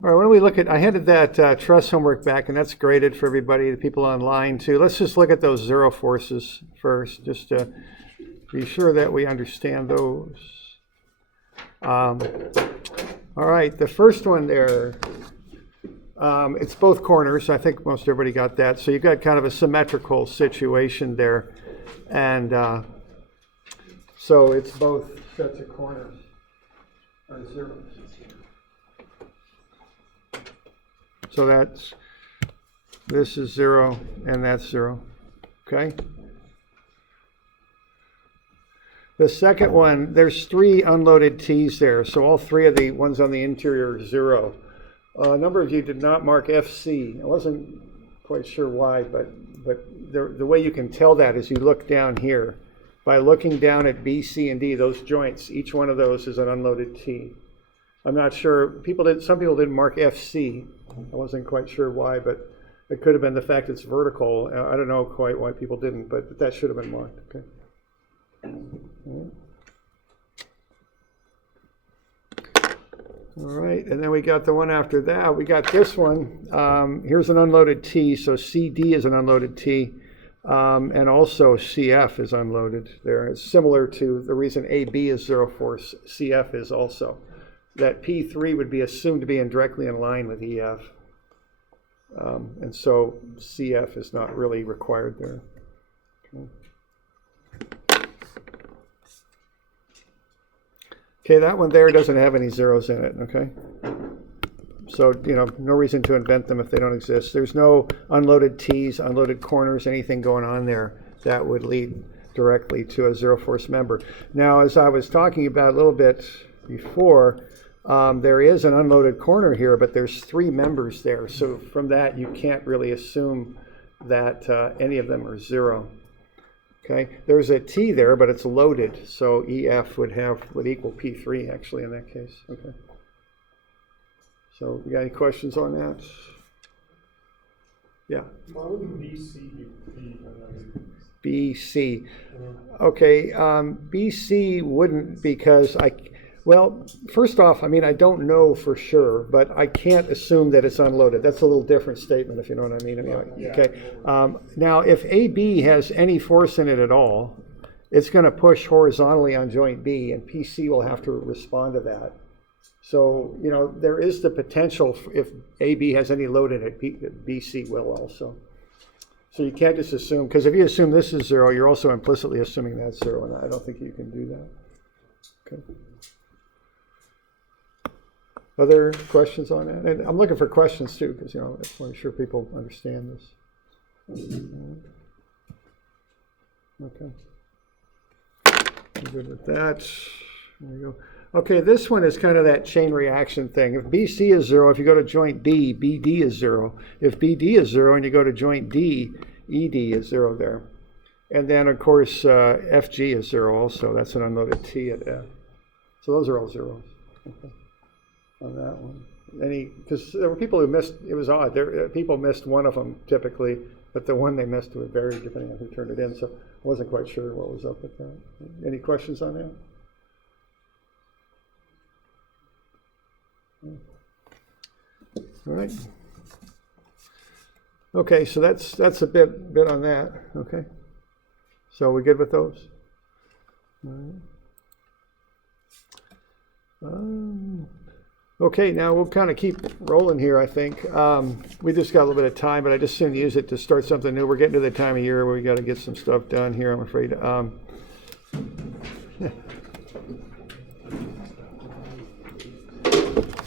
All right, when we look at, I handed that truss homework back, and that's graded for everybody, the people online too. Let's just look at those zero forces first, just to be sure that we understand those. All right, the first one there, it's both corners. I think most everybody got that. So you've got kind of a symmetrical situation there. And so it's both sets of corners are zeros. So this is 0 and that's 0, okay? The second one, there's 3 unloaded T's there, so all 3 of the ones on the interior are 0. A number of you did not mark FC. I wasn't quite sure why, but the way you can tell that is you look down here. By looking down at B, C, and D, those joints, each one of those is an unloaded T. I'm not sure, some people didn't mark FC. I wasn't quite sure why, but it could have been the fact it's vertical. I don't know quite why people didn't, but that should have been marked, okay? All right, and then we got the one after that. We got this one. Here's an unloaded T, so CD is an unloaded T, and also CF is unloaded there. It's similar to the reason AB is 0 force, CF is also. That P3 would be assumed to be directly in line with EF. And so CF is not really required there. Okay, that one there doesn't have any zeros in it, okay? So, no reason to invent them if they don't exist. There's no unloaded T's, unloaded corners, anything going on there that would lead directly to a zero force member. Now, as I was talking about a little bit before, there is an unloaded corner here, but there's 3 members there. So from that, you can't really assume that any of them are 0. Okay, there's a T there, but it's loaded. So EF would equal P3 actually in that case. Okay. So you got any questions on that? Yeah. Why wouldn't BC be BC. Okay, BC wouldn't because well, first off, I don't know for sure, but I can't assume that it's unloaded. That's a little different statement, if you know what I mean. Okay. Now, if AB has any force in it at all, it's going to push horizontally on joint B, and PC will have to respond to that. So, there is the potential, if AB has any load in it, BC will also. So you can't just assume, because if you assume this is 0, you're also implicitly assuming that's 0, and I don't think you can do that. Okay. Other questions on that? And I'm looking for questions too, because I want to make sure people understand this. Okay. I'm good with that. There you go. Okay, this one is kind of that chain reaction thing. If BC is 0, if you go to joint B, BD is 0. If BD is 0 and you go to joint D, ED is 0 there. And then, of course, FG is 0 also. That's an unloaded T at F. So those are all zeros. Okay. On that one. Because there were people who missed, it was odd. People missed one of them typically, but the one they missed would vary depending on who turned it in. So I wasn't quite sure what was up with that. Any questions on that? All right. Okay, so that's a bit on that. Okay. So we good with those? All right. Okay, now we'll kind of keep rolling here, I think. We just got a little bit of time, but I just soon use it to start something new. We're getting to the time of year where we got to get some stuff done here, I'm afraid.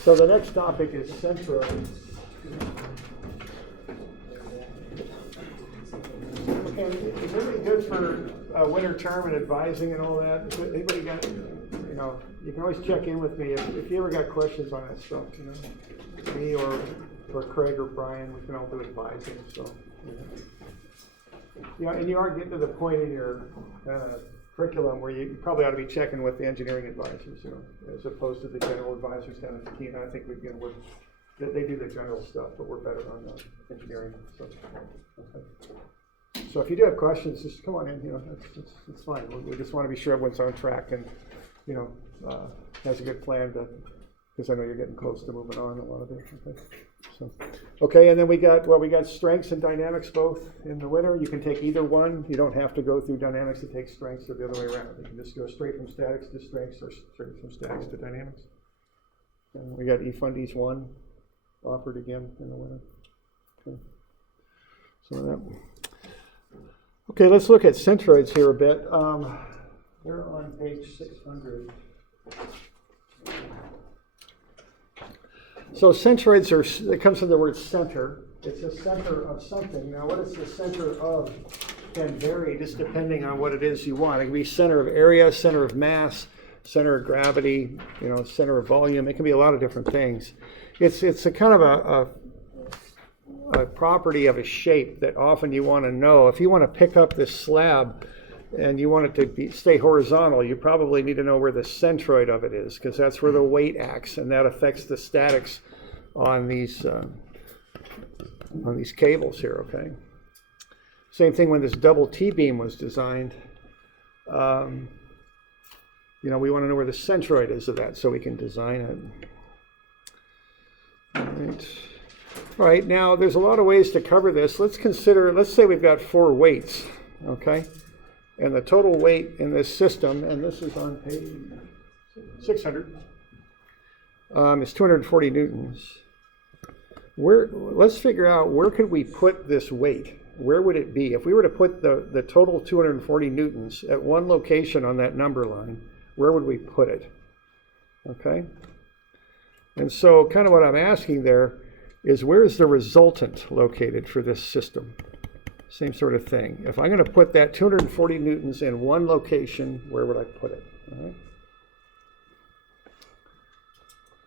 So the next topic is Centroid. Okay, is everybody good for winter term and advising and all that? Anybody got, you can always check in with me if you ever got questions on that stuff, me or Craig or Brian, we can all do advising. So, and you are getting to the point in your curriculum where you probably ought to be checking with the engineering advisors, as opposed to the general advisors down at the key. And I think they do the general stuff, but we're better on the engineering stuff. Okay. So if you do have questions, just come on in. It's fine. We just want to be sure everyone's on track and has a good plan to because I know you're getting close to moving on a lot of it. Okay. So, okay, and then we got strengths and dynamics both in the winner. You can take either one. You don't have to go through dynamics to take strengths or the other way around. You can just go straight from statics to strengths or straight from statics to dynamics. And we got E-Fundies 1 offered again in the winner. Okay. So that. Okay, let's look at centroids here a bit. They're on page 600. So centroids it comes from the word center. It's a center of something. Now, what is the center of can vary just depending on what it is you want. It can be center of area, center of mass, center of gravity, center of volume. It can be a lot of different things. It's a kind of a property of a shape that often you want to know. If you want to pick up this slab and you want it to stay horizontal, you probably need to know where the centroid of it is, because that's where the weight acts, and that affects the statics on these cables here. Okay. Same thing when this double T-beam was designed. We want to know where the centroid is of that so we can design it. All right, now there's a lot of ways to cover this. Let's say we've got 4 weights, okay? And the total weight in this system, and this is on page 600, is 240 newtons. Let's figure out where could we put this weight. Where would it be? If we were to put the total 240 newtons at one location on that number line, where would we put it? Okay? And so kind of what I'm asking there is, where is the resultant located for this system? Same sort of thing. If I'm going to put that 240 newtons in one location, where would I put it? All right.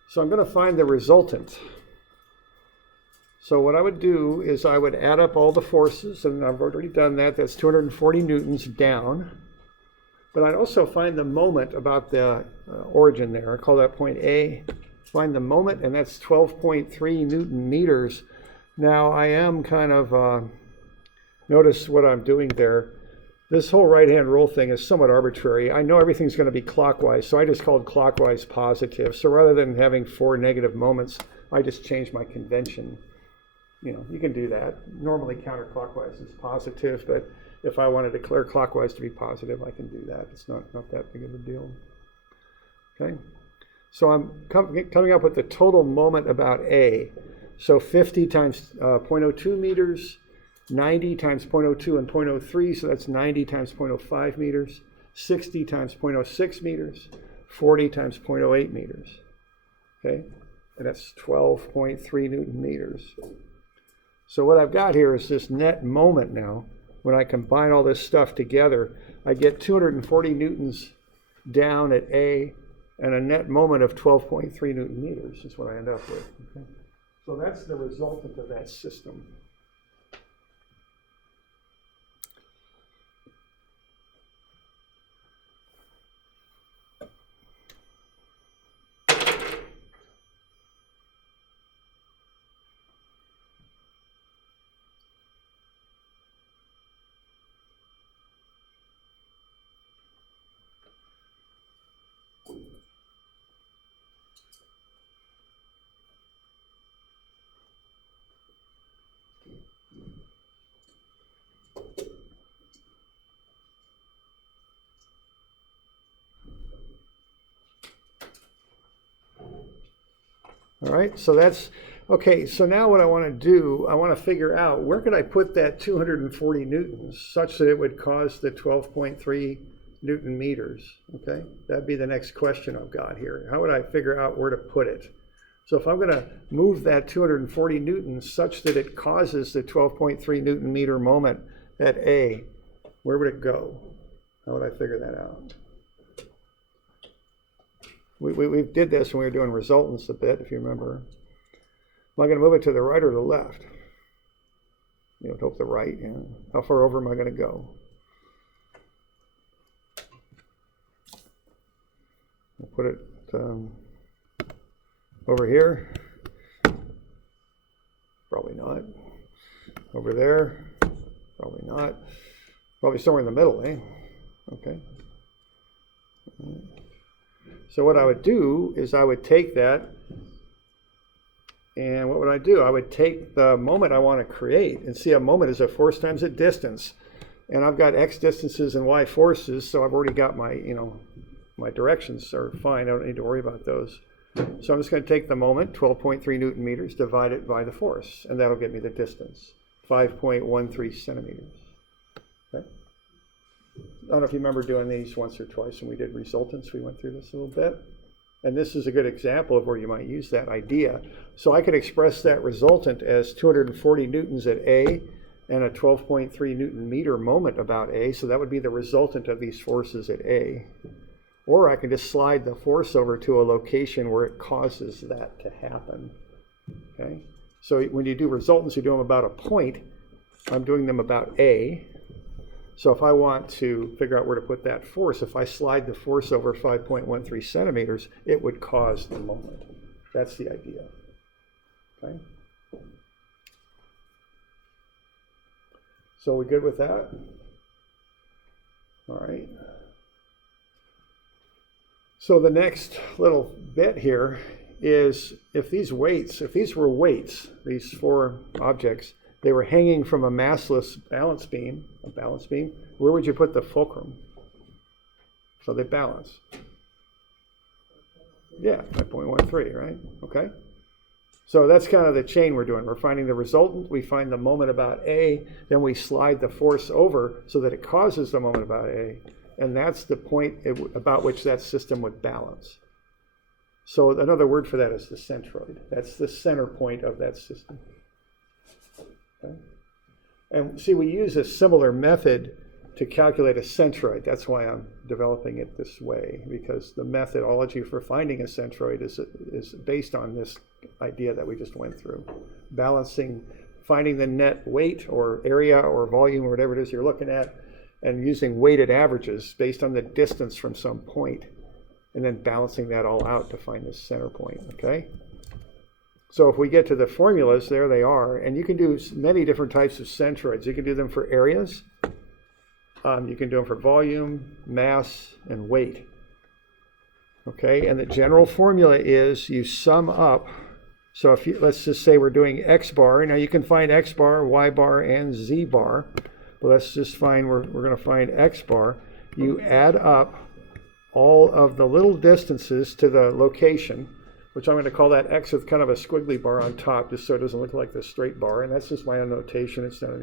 So I'm going to find the resultant. So what I would do is I would add up all the forces, and I've already done that. That's 240 newtons down. But I'd also find the moment about the origin there. I call that point A. Find the moment, and that's 12.3 Newton meters. Now I am kind of, notice what I'm doing there. This whole right-hand rule thing is somewhat arbitrary. I know everything's going to be clockwise, so I just called clockwise positive. So rather than having 4 negative moments, I just changed my convention. You can do that. Normally counterclockwise is positive, but if I want to declare clockwise to be positive, I can do that. It's not that big of a deal. Okay. So I'm coming up with the total moment about A. So 50 times 0.02 meters, 90 times 0.02 and 0.03, so that's 90 times 0.05 meters, 60 times 0.06 meters, 40 times 0.08 meters. Okay, and that's 12.3 Newton meters. So what I've got here is this net moment now. When I combine all this stuff together, I get 240 newtons down at A, and a net moment of 12.3 Newton meters is what I end up with. Okay? So that's the resultant of that system. All right, so that's, okay, so now what I want to do, I want to figure out where could I put that 240 newtons such that it would cause the 12.3 Newton meters, okay? That'd be the next question I've got here. How would I figure out where to put it? So if I'm going to move that 240 newtons such that it causes the 12.3 Newton meter moment at A, where would it go? How would I figure that out? We did this when we were doing resultants a bit, if you remember. Am I going to move it to the right or the left? Hope the right. How far over am I going to go? I'll put it over here. Probably not. Over there. Probably not. Probably somewhere in the middle, eh? Okay. So what I would do is I would take that, and what would I do? I would take the moment I want to create, and see a moment is a force times a distance. And I've got x distances and y forces, so I've already got my, my directions are fine. I don't need to worry about those. So I'm just going to take the moment, 12.3 Newton meters, divide it by the force, and that'll get me the distance, 5.13 centimeters. Okay? I don't know if you remember doing these once or twice when we did resultants. We went through this a little bit. And this is a good example of where you might use that idea. So I could express that resultant as 240 newtons at A and a 12.3 Newton meter moment about A. So that would be the resultant of these forces at A. Or I can just slide the force over to a location where it causes that to happen. Okay? So when you do resultants, you do them about a point. I'm doing them about A. So if I want to figure out where to put that force, if I slide the force over 5.13 centimeters, it would cause the moment. That's the idea. Okay? So we good with that? All right. So the next little bit here is if these were weights, these four objects, they were hanging from a massless balance beam, where would you put the fulcrum? So they balance. Yeah, 5.13, right? Okay. So that's kind of the chain we're doing. We're finding the resultant, we find the moment about A, then we slide the force over so that it causes the moment about A, and that's the point about which that system would balance. So another word for that is the centroid. That's the center point of that system. Okay. And see, we use a similar method to calculate a centroid. That's why I'm developing it this way, because the methodology for finding a centroid is based on this idea that we just went through. Balancing, finding the net weight or area or volume or whatever it is you're looking at, and using weighted averages based on the distance from some point, and then balancing that all out to find the center point, okay? So if we get to the formulas, there they are, and you can do many different types of centroids. You can do them for areas, you can do them for volume, mass, and weight. Okay, and the general formula is you sum up. So if you, let's just say we're doing X bar. Now you can find X bar, Y bar, and Z bar. But let's just find, we're going to find X bar. You add up all of the little distances to the location, which I'm going to call that X with kind of a squiggly bar on top, just so it doesn't look like the straight bar. And that's just my own notation. It's not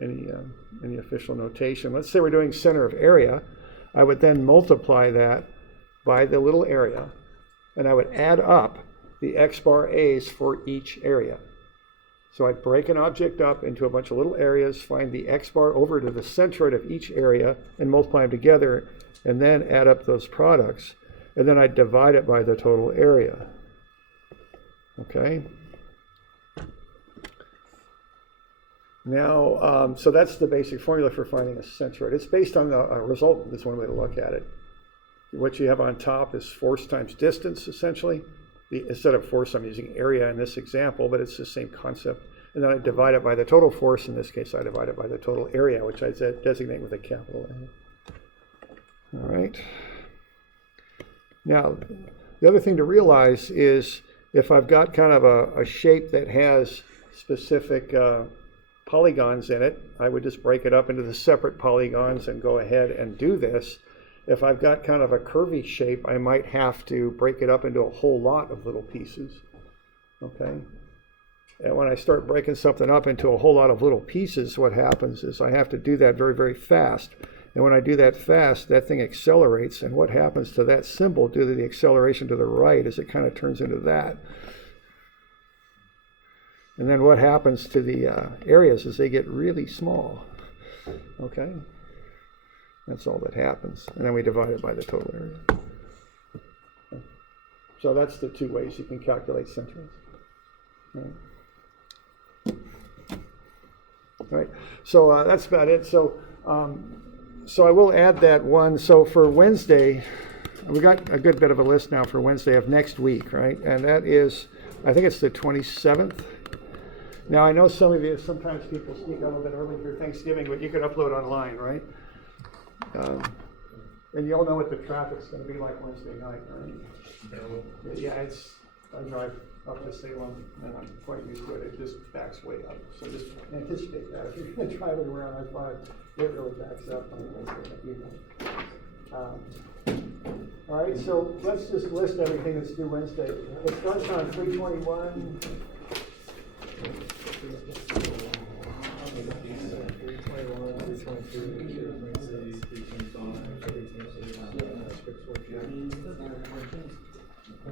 any official notation. Let's say we're doing center of area. I would then multiply that by the little area, and I would add up the X bar A's for each area. So I'd break an object up into a bunch of little areas, find the X bar over to the centroid of each area, and multiply them together, and then add up those products. And then I'd divide it by the total area. Okay? Now, so that's the basic formula for finding a centroid. It's based on a resultant. That's one way to look at it. What you have on top is force times distance, essentially. Instead of force, I'm using area in this example, but it's the same concept. And then I divide it by the total force. In this case, I divide it by the total area, which I designate with a capital A. All right. Now, the other thing to realize is if I've got kind of a shape that has specific polygons in it, I would just break it up into the separate polygons and go ahead and do this. If I've got kind of a curvy shape, I might have to break it up into a whole lot of little pieces, okay? And when I start breaking something up into a whole lot of little pieces, what happens is I have to do that very, very fast. And when I do that fast, that thing accelerates, and what happens to that symbol due to the acceleration to the right is it kind of turns into that. And then what happens to the areas is they get really small, okay? That's all that happens. And then we divide it by the total area. Okay. So that's the two ways you can calculate centroids. All right. So that's about it. So I will add that one. So for Wednesday, we got a good bit of a list now for Wednesday of next week, right? And that is, I think it's the 27th. Now I know some of you, sometimes people sneak out a little bit early for Thanksgiving, but you could upload online, right? And you'll know what the traffic's gonna be like Wednesday night, right? Yeah, I drive up to Salem and I'm quite used to it. It just backs way up. So just anticipate that. If you're gonna drive it around I-5, it really backs up on Wednesday evening. All right, so let's just list everything that's due Wednesday. It starts on 321. 322.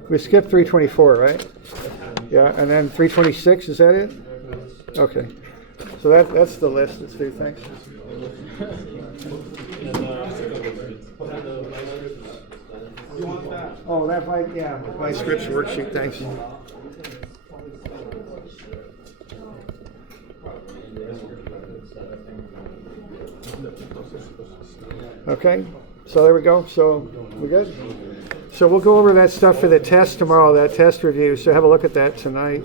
We skipped 324, right? Yeah, and then 326, is that it? Okay. So that's the list that's due, thanks. Oh, that might, yeah, my scripts worksheet, thanks. Okay, so there we go. So we good? So we'll go over that stuff for the test tomorrow, that test review. So have a look at that tonight.